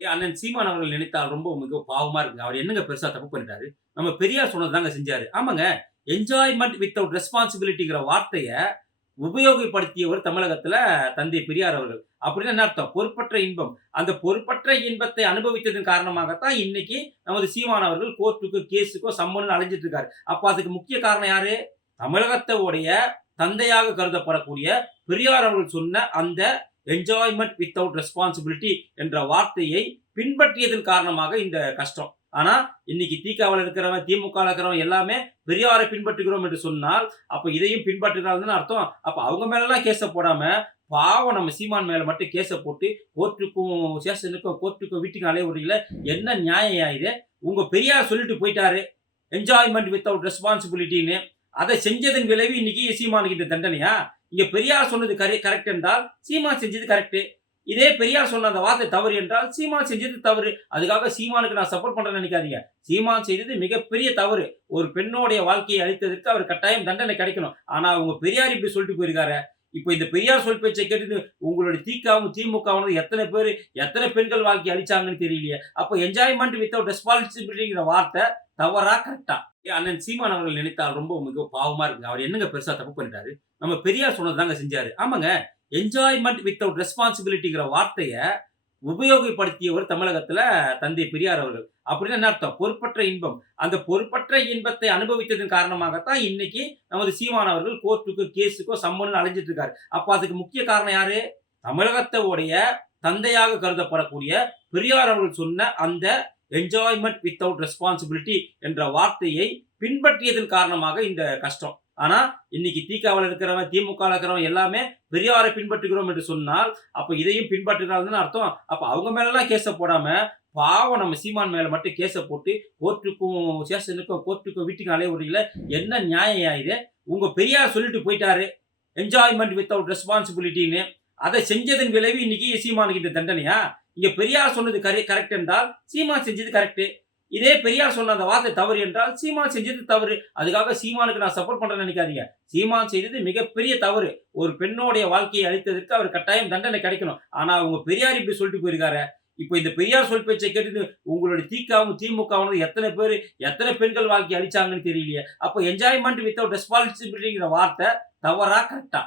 அண்ணன் சீமான் அவர்கள் நினைத்தால் ரொம்ப மிக பாவமா இருக்குங்க அவர் என்னங்க பெருசா தப்பு பண்ணிட்டாரு? நம்ம பெரியார் சொன்னதுதாங்க செஞ்சாரு. ஆமாங்க என்ஜாய்மெண்ட் வித்தவுட் ரெஸ்பான்சிபிலிட்டிங்கிற வார்த்தையை உபயோகப்படுத்தியவர் தமிழகத்துல தந்தை பெரியார் அவர்கள். அப்படின்னு என்ன அர்த்தம்? பொறுப்பற்ற இன்பம். அந்த பொறுப்பற்ற இன்பத்தை அனுபவித்ததன் காரணமாகத்தான் இன்னைக்கு நமது சீமான் அவர்கள் கோர்ட்டுக்கோ கேஸுக்கோ சம்மன் அலைஞ்சிட்டு இருக்காரு அப்ப அதுக்கு முக்கிய காரணம் யாரு? தமிழகத்தோடைய தந்தையாக கருதப்படக்கூடிய பெரியார் அவர்கள் சொன்ன அந்த என்ஜாய்மெண்ட் வித்தவுட் ரெஸ்பான்சிபிலிட்டி என்ற வார்த்தையை பின்பற்றியதன் காரணமாக இந்த கஷ்டம். ஆனா இன்னைக்கு திகாவில் இருக்கிறவன் திமுக இருக்கிறவன் எல்லாமே பெரியாரை பின்பற்றுகிறோம் என்று சொன்னால் அப்ப இதையும் பின்பற்றுகிறாங்கன்னு அர்த்தம்? அப்ப அவங்க மேலலாம் கேஸை போடாம பாவம் நம்ம சீமான் மேல மட்டும் கேஸை போட்டு கோர்ட்டுக்கும் ஸ்டேஷனுக்கும் கோர்ட்டுக்கும் வீட்டுக்கும் அலைய விடுறீங்களே என்ன நியாயம் இது உங்க பெரியார் சொல்லிட்டு போயிட்டாரு என்ஜாய்மெண்ட் வித்தவுட் ரெஸ்பான்சிபிலிட்டின்னு அதை செஞ்சதன் விளைவு இன்னைக்கு சீமானுக்கு இந்த தண்டனையா? இங்க பெரியார் சொன்னது கரெ கரெக்ட் என்றால் சீமா செஞ்சது கரெக்ட் இதே பெரியார் சொன்ன அந்த வார்த்தை தவறு என்றால் சீமான் செஞ்சது தவறு. அதுக்காக சீமானுக்கு நான் சப்போர்ட் பண்றேன்னு நினைக்காதீங்க. சீமான் செய்தது மிகப்பெரிய தவறு. ஒரு பெண்ணோடைய வாழ்க்கையை அழித்ததற்கு அவர் கட்டாயம் தண்டனை கிடைக்கணும். ஆனா அவங்க பெரியார் இப்படி சொல்லிட்டு போயிருக்காரு. இப்போ இந்த பெரியார் சொல் பேச்சை கேட்டுட்டு உங்களுடைய திகாவும் திமுகவும் எத்தனை பேர் எத்தனை பெண்கள் வாழ்க்கை அழிச்சாங்கன்னு தெரியலையே. அப்போ என்ஜாய்மெண்ட் வித்தவுட் ரெஸ்பான்சிபிலிட்டிங்கிற வார்த்தை தவறா கரெக்டா அண்ணன் சீமான் அவர்கள் நினைத்தால் ரொம்ப மிக பாவமா இருக்கு அவர் என்னங்க பெருசா தப்பு பண்ணிட்டாரு? நம்ம பெரியார் சொன்னதுதாங்க செஞ்சாரு. ஆமாங்க என்ஜாய்மெண்ட் வித்தவுட் ரெஸ்பான்சிபிலிட்டிங்கிற வார்த்தையை உபயோகப்படுத்தியவர் தமிழகத்துல தந்தை பெரியார் அவர்கள். அப்படின்னு என்ன அர்த்தம்? பொறுப்பற்ற இன்பம். அந்த பொறுப்பற்ற இன்பத்தை அனுபவித்ததன் காரணமாகத்தான் இன்னைக்கு நமது சீமான் அவர்கள் கோர்ட்டுக்கோ கேஸுக்கோ சம்மனு அலைஞ்சிட்டு இருக்காரு அப்ப அதுக்கு முக்கிய காரணம் யாரு? தமிழகத்தோடைய தந்தையாக கருதப்படக்கூடிய பெரியார் அவர்கள் சொன்ன அந்த என்ஜாய்மெண்ட் வித்தவுட் ரெஸ்பான்சிபிலிட்டி என்ற வார்த்தையை பின்பற்றியதன் காரணமாக இந்த கஷ்டம். ஆனா இன்னைக்கு திகாவில் இருக்கிறவன் திமுக இருக்கிறவன் எல்லாமே பெரியாரை பின்பற்றுகிறோம் என்று சொன்னால் அப்ப இதையும் பின்பற்றுகிறாங்கன்னு அர்த்தம். அப்ப அவங்க மேலலாம் கேஸை போடாம பாவம் நம்ம சீமான் மேல மட்டும் கேஸை போட்டு கோர்ட்டுக்கும் ஸ்டேஷனுக்கும் கோர்ட்டுக்கும் வீட்டுக்கும் அலைய விடுறீங்களே என்ன நியாயம் இது? உங்க பெரியார் சொல்லிட்டு போயிட்டாரு. என்ஜாய்மெண்ட் வித்தவுட் ரெஸ்பான்சிபிலிட்டின்னு அதை செஞ்சதன் விளைவு இன்னைக்கு சீமானுக்கு இந்த தண்டனையா? இங்க பெரியார் சொன்னது கரெ கரெக்ட் என்றால் சீமான் செஞ்சது கரெக்ட் இதே பெரியார் சொன்ன அந்த வார்த்தை தவறு என்றால் சீமான் செஞ்சது தவறு. அதுக்காக சீமானுக்கு நான் சப்போர்ட் பண்றேன்னு நினைக்காதீங்க. சீமான் செய்தது மிகப்பெரிய தவறு. ஒரு பெண்ணோடைய வாழ்க்கையை அழித்ததற்கு அவர் கட்டாயம் தண்டனை கிடைக்கணும். ஆனா அவங்க பெரியார் இப்படி சொல்லிட்டு போயிருக்காரு. இப்போ இந்த பெரியார் சொல் பேச்சை கேட்டுட்டு உங்களுடைய தீக்காவும் திமுகவும் எத்தனை பேர் எத்தனை பெண்கள் வாழ்க்கை அழிச்சாங்கன்னு தெரியலையே. அப்போ என்ஜாய்மெண்ட் வித்தவுட் ரெஸ்பான்சிபிலிட்டிங்கிற வார்த்தை தவறா கரெக்டா